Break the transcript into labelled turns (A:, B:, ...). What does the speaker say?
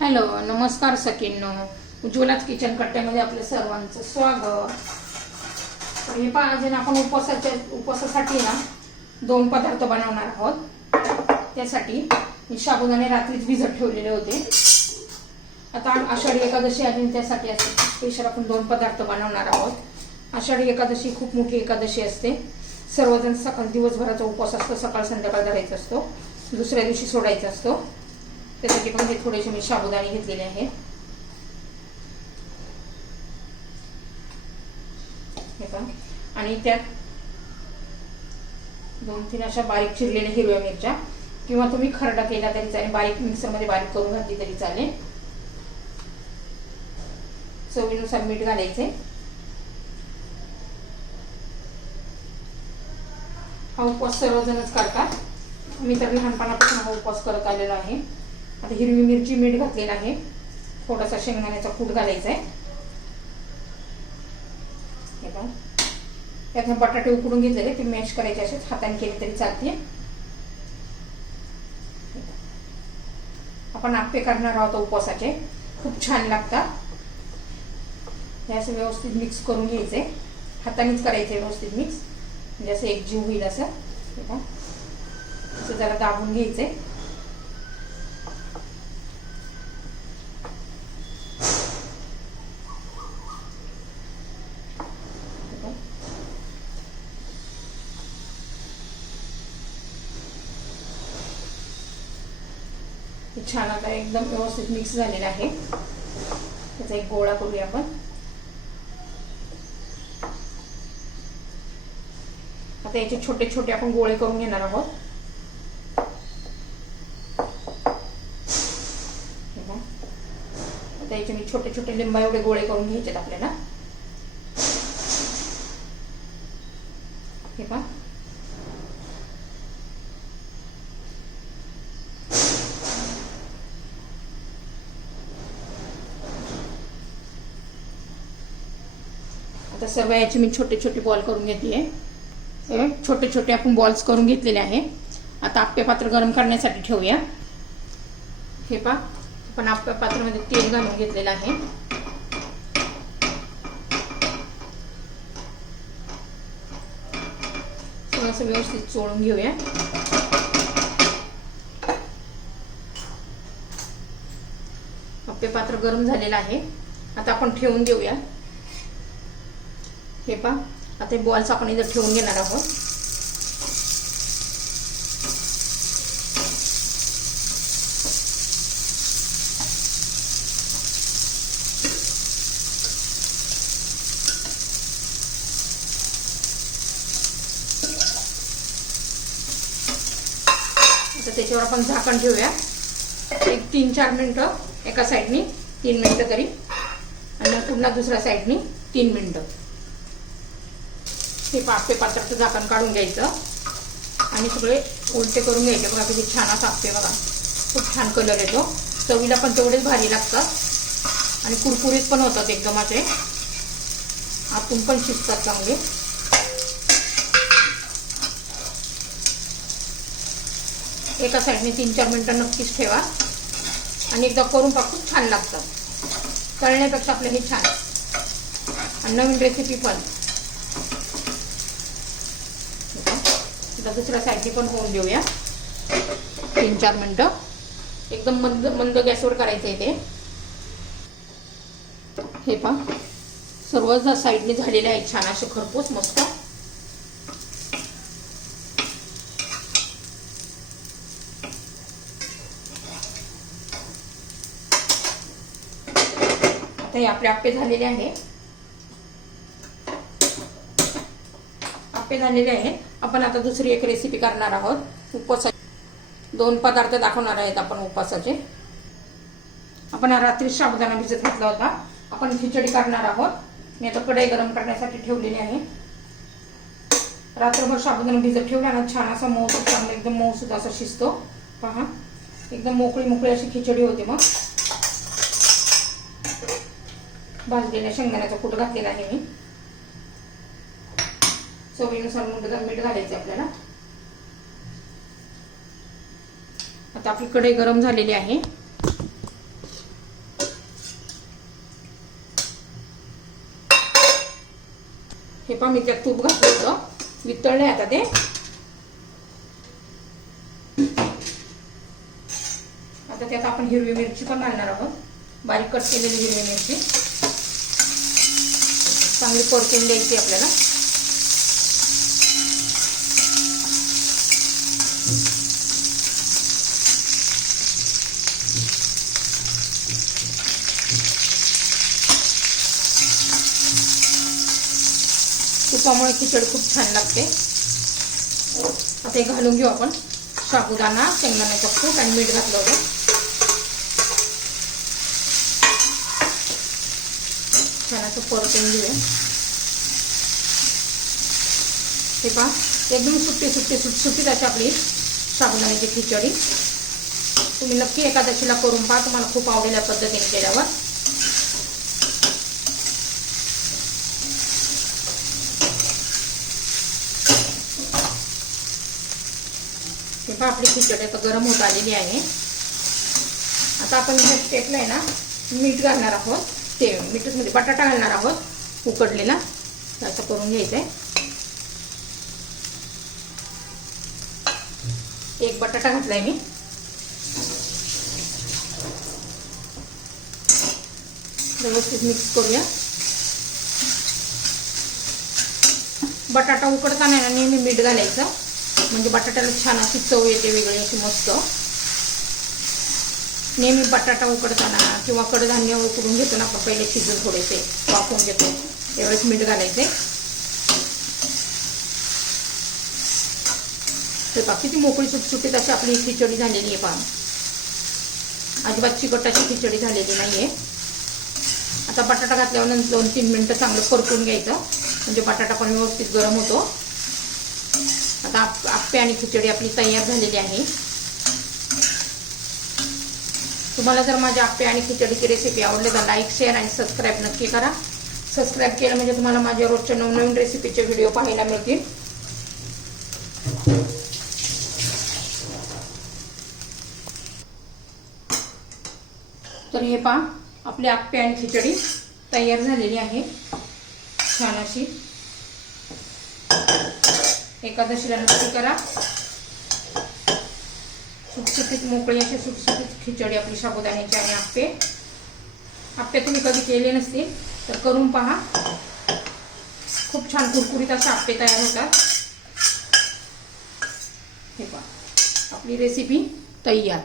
A: Hello नमस्कार सखींनो. उज्ज्वलाच kitchen कट्ट्यामध्ये आपलं सर्वांचं स्वागत. तर हे पहा आज आपण उपवासाच्या उपवासासाठी ना दोन पदार्थ बनवणार आहोत. त्यासाठी मी साबुदाणे रात्रीच भिजत ठेवलेले होते. आता आषाढी एकादशी आली आणि त्यासाठी असते स्पेशल आपण दोन पदार्थ बनवणार आहोत. आषाढी एकादशी खूप मोठी एकादशी असते. सर्वजण सकाळ दिवसभराचा उपवास असतो. सकाळ संध्याकाळ धरायचा असतो. दुसऱ्या दिवशी सोडायचा असतो. त्यासाठी पण हे थोडेसे मी साबुदाणे घेतलेले आहेत. हे पहा. आणि त्यात दोन तीन अशा बारीक चिरलेल्या हिरव्या मिरच्या. किंवा तुम्ही खरडा केला तरी चालेल बारीक मिक्सरमध्ये बारीक करून घातली तरी चालेल. चवीनुसार मीठ घालायचे. हा उपवास सर्वजणच करतात. मी तर लहानपणापासून हा उपवास करत आलेलो आहे. आता हिरवी मिरची मीठ घातलेलं आहे. थोडासा शेंगदाण्याचा कूट घालायचा आहे हे त्यात बटाटे उकडून घेतलेले ते मॅश करायचे असेच हाताने केले तरी चालते आपण आप्पे करणार आहोत उपवासाचे. खूप छान लागतात. हे असं व्यवस्थित मिक्स करून घ्यायचे हातानेच करायचे व्यवस्थित मिक्स म्हणजे असं एक जीव होईल असं. हे असं जरा दाबून घ्यायचे छान आता एकदम व्यवस्थित मिक्स झालेला आहे. त्याचा एक गोळा करूया आपण. आता याचे छोटे छोटे आपण गोळे करून घेणार आहोत. हे आता याचे मी छोटे छोटे लिंबा एवढे गोळे करून घ्यायचे आपल्याला. हे पहा. आता सर्व याचे मी छोटे छोटे बॉल करून घेते छोटे छोटे आपण बॉल्स करून घेतलेले आहे. आता आप्पे पात्र गरम करण्यासाठी ठेवूया. हे पा आपण आप्पे पात्रामध्ये तेल घालून घेतलेलं आहे. सगळं असं व्यवस्थित चोळून घेऊया. आप्पे पात्र गरम झालेलं आहे. आता आपण ठेवून देऊया. हे पा आता हे बॉल्स आपण इथं ठेवून घेणार आहोत आता त्याच्यावर आपण झाकण ठेवूया एक तीन चार मिनटं एका साईडनी तीन मिनटं तरी आणि पुन्हा दुसऱ्या साईडनी तीन मिनटं हे पापे पेपरचं झाकण काढून घ्यायचं. आणि सगळे उलटे करून घ्यायचे. बघा किती छान असं असते बघा. खूप छान कलर येतो. चवीला पण तेवढेच भारी लागतात. आणि कुरकुरीत पण होतात एकदम असे. आतून पण शिजतात चांगले. एका साईडने तीन चार मिनटं नक्कीच ठेवा. आणि एकदा करून पा खूप छान लागतात. तळण्यापेक्षा आपलं हे छान. आणि नवीन रेसिपी पण. आता दुसऱ्या साईडने पण होऊन देऊया. तीन चार मिनटं. एकदम मंद मंद गॅसवर करायचं आहे ते. हे पहा. सर्व साईडने झालेले आहेत छान असे खरपूस मस्त. आता हे आपले आप्पे झालेले आहे. आप्पे झालेले आहे. आपण आता दुसरी एक रेसिपी करणार आहोत. उपवासा दोन पदार्थ दाखवणार आहेत आपण उपवासाचे आपण रात्री साबुदाणा भिजत घातला होता. आपण खिचडी करणार आहोत. मी आता कढई गरम करण्यासाठी ठेवलेली आहे. रात्रभर साबुदाणा भिजत ठेवला ना छान असा मऊ चांगला एकदम मऊ सुद्धा असा शिजतो. पहा. एकदम मोकळी मोकळी अशी खिचडी होते मग. भाजलेल्या शेंगदाण्याचा कूट घातलेला आहे मी. चवीनुसार मुंडला मीठ घालायचं आपल्याला. आता आपली कढई गरम झालेली आहे. हे पहा मी त्यात तूप घातलं होतं. वितळले आता ते. आता त्यात आपण हिरवी मिरची पण घालणार आहोत. बारीक कट केलेली हिरवी मिरची. चांगली परतून द्यायची आपल्याला. तुपामुळे खिचडी खूप छान लागते. आता हे घालून घेऊ आपण. साबुदाणा शेंगदाण्याचा कूट आणि मीठ घातलं होतं. छान असं परतून घेऊया. हे पहा एकदम सुट्टी सुट्टी सुटसुटीत अशी आपली साबुदाण्याची खिचडी. तुम्ही नक्की एकादशीला करून पहा तुम्हाला खूप आवडेल या पद्धतीने केल्यावर. हे पहा आपली खिचडी आता गरम होत आलेली आहे. आता आपण हे स्टेपला आहे ना मीठ घालणार आहोत ते मीठमध्ये बटाटा घालणार आहोत उकडलेला. असं करून घ्यायचं आहे एक बटाटा घातलाय मी. व्यवस्थित मिक्स करूया. बटाटा उकडताना ना नेहमी मीठ घालायचं. म्हणजे बटाट्याला छान अशी चव येते वेगळी अशी मस्त. नेहमी बटाटा उकडताना किंवा कडधान्य उकडून घेतो ना आपण पहिले शिजून थोडेसे वाफवून घेतो. एवढेच मीठ घालायचे. हे पहा किती मोकळी सुटसुटीत अशी आपली खिचडी झालेली आहे पहा. अजिबात चिकटाची खिचडी झालेली नाही आहे आता बटाटा घातल्यावर दोन तीन मिनटं चांगलं परतून घ्यायचं. म्हणजे बटाटा पण व्यवस्थित गरम होतो. आता आप आप्पे आणि खिचडी आपली तयार झालेली आहे. तुम्हाला जर माझ्या आप्पे आणि खिचडीची रेसिपी आवडली तर लाईक शेअर आणि सबस्क्राईब नक्की करा. सबस्क्राईब केलं म्हणजे तुम्हाला माझ्या रोजच्या नवनवीन रेसिपीचे व्हिडिओ पाहायला मिळतील. तर हे पहा आपली आप्पे आणि खिचडी तयार झालेली आहे. छान अशी. एकादशीला नक्की करा. सुटसुटीत मोकळी अशी सुटसुटीत खिचडी आपली साबुदाण्याची आणि आप्पे. आप्पे तुम्ही कधी केले नसतील तर करून पहा. खूप छान कुरकुरीत असे आप्पे तयार होतात. हे पहा आपली रेसिपी तयार.